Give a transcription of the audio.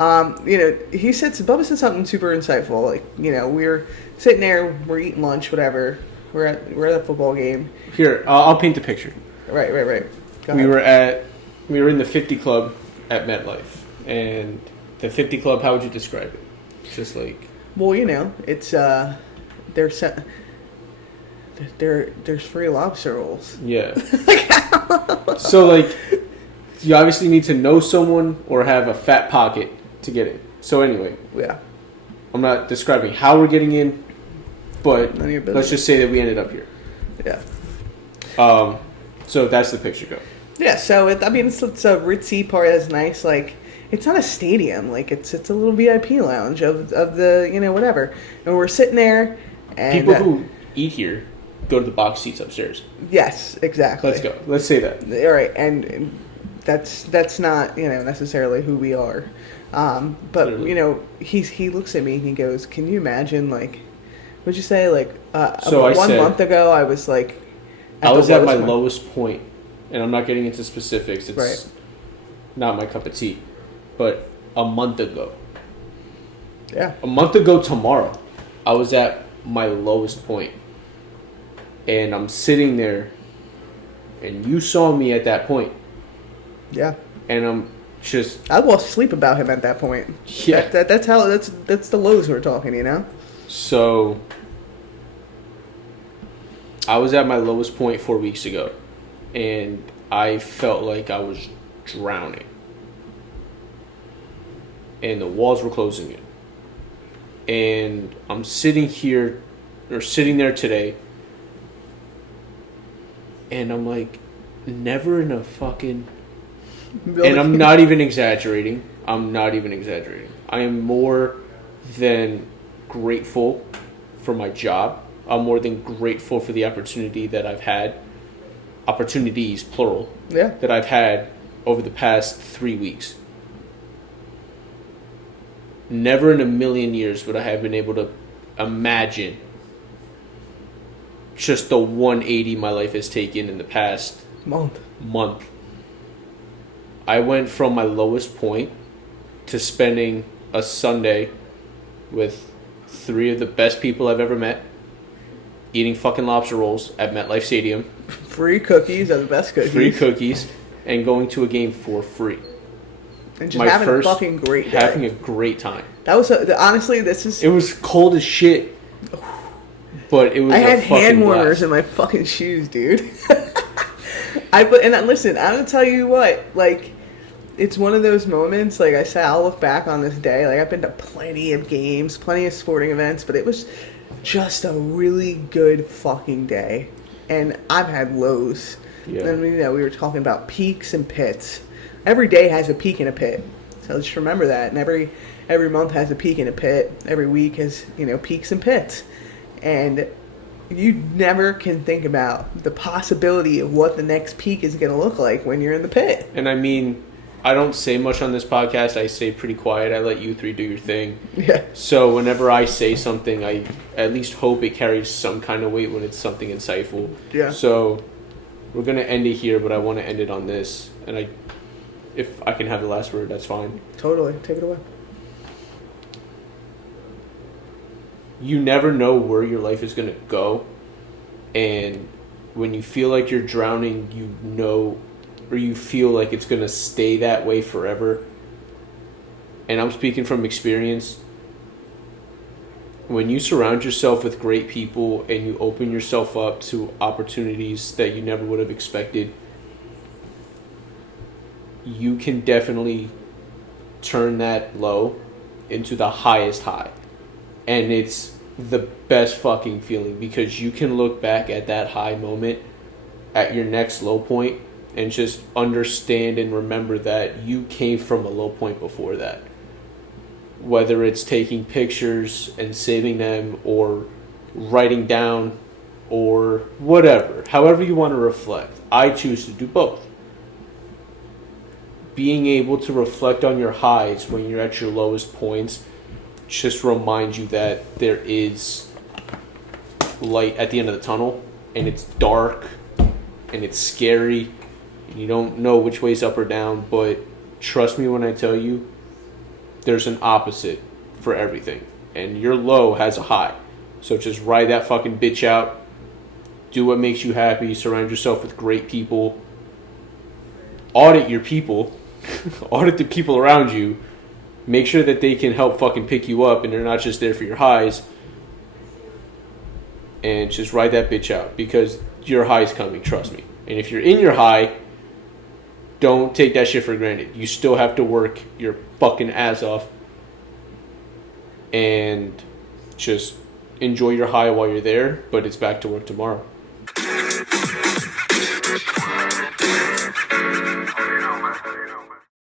Bubba said something super insightful. Like, we're sitting there, we're eating lunch, whatever. We're at a football game. Here, I'll paint the picture. Right. Go We ahead. were in the 50 Club at MetLife, and the 50 Club. How would you describe it? Just like, well, it's there's free lobster rolls. yeah. So like, you obviously need to know someone or have a fat pocket to get in. So anyway, Yeah. I'm not describing how we're getting in, but None of your business. let's just say that we ended up here. Yeah. So that's the picture. Go. Yeah. So it's a ritzy part that's nice. Like, it's not a stadium. Like, it's a little VIP lounge of the whatever. And we're sitting there. And People who eat here go to the box seats upstairs. Yes, exactly. Let's go. Let's say that. All right, and that's not necessarily who we are. But Literally. he looks at me and he goes, "Can you imagine, like, what'd you say, like, So I 1 said- month ago I was like, I was at my one." lowest point, and I'm not getting into specifics. It's Right. not my cup of tea. But a month ago tomorrow, I was at my lowest point. And I'm sitting there, and you saw me at that point. Yeah. And I'm just... I lost sleep about him at that point. Yeah. That's the lows we're talking, So, I was at my lowest point 4 weeks ago, and I felt like I was drowning. And the walls were closing in. And I'm sitting there today, and I'm like, never in a fucking... And I'm not even exaggerating. I am more than grateful for my job. I'm more than grateful for the opportunity that I've had. Opportunities, plural. Yeah. That I've had over the past 3 weeks. Never in a million years would I have been able to imagine just the 180 my life has taken in the past month. I went from my lowest point to spending a Sunday with 3 of the best people I've ever met, eating fucking lobster rolls at MetLife Stadium. Free cookies are the best cookies. And going to a game for free. And just having a fucking great day. Having a great time. That was honestly, this is... It was cold as shit. But it was I had a fucking hand warmers blast. in my fucking shoes, dude. Listen, I'm gonna tell you what, like, it's one of those moments, like I said, I'll look back on this day, like, I've been to plenty of games, plenty of sporting events, but it was just a really good fucking day. And I've had lows. Yeah. And we were talking about peaks and pits. Every day has a peak and a pit. So just remember that. And every month has a peak and a pit. Every week has, peaks and pits. And you never can think about the possibility of what the next peak is going to look like when you're in the pit. And I mean, I don't say much on this podcast. I stay pretty quiet. I let you 3 do your thing. Yeah. So whenever I say something, I at least hope it carries some kind of weight when it's something insightful. Yeah. So we're going to end it here, but I want to end it on this. And if I can have the last word, that's fine. Totally. Take it away. You never know where your life is going to go. And when you feel like you're drowning, or you feel like it's going to stay that way forever. And I'm speaking from experience. When you surround yourself with great people and you open yourself up to opportunities that you never would have expected, you can definitely turn that low into the highest high. And it's the best fucking feeling because you can look back at that high moment at your next low point and just understand and remember that you came from a low point before that. Whether it's taking pictures and saving them or writing down or whatever, however you want to reflect. I choose to do both. Being able to reflect on your highs when you're at your lowest points just reminds you that there is light at the end of the tunnel, and it's dark and it's scary and you don't know which way's up or down, but trust me when I tell you, there's an opposite for everything. And your low has a high. So just ride that fucking bitch out. Do what makes you happy. Surround yourself with great people. Audit your people. Audit the people around you. Make sure that they can help fucking pick you up and they're not just there for your highs. And just ride that bitch out because your high's coming, trust me. And if you're in your high, don't take that shit for granted. You still have to work your fucking ass off and just enjoy your high while you're there, but it's back to work tomorrow.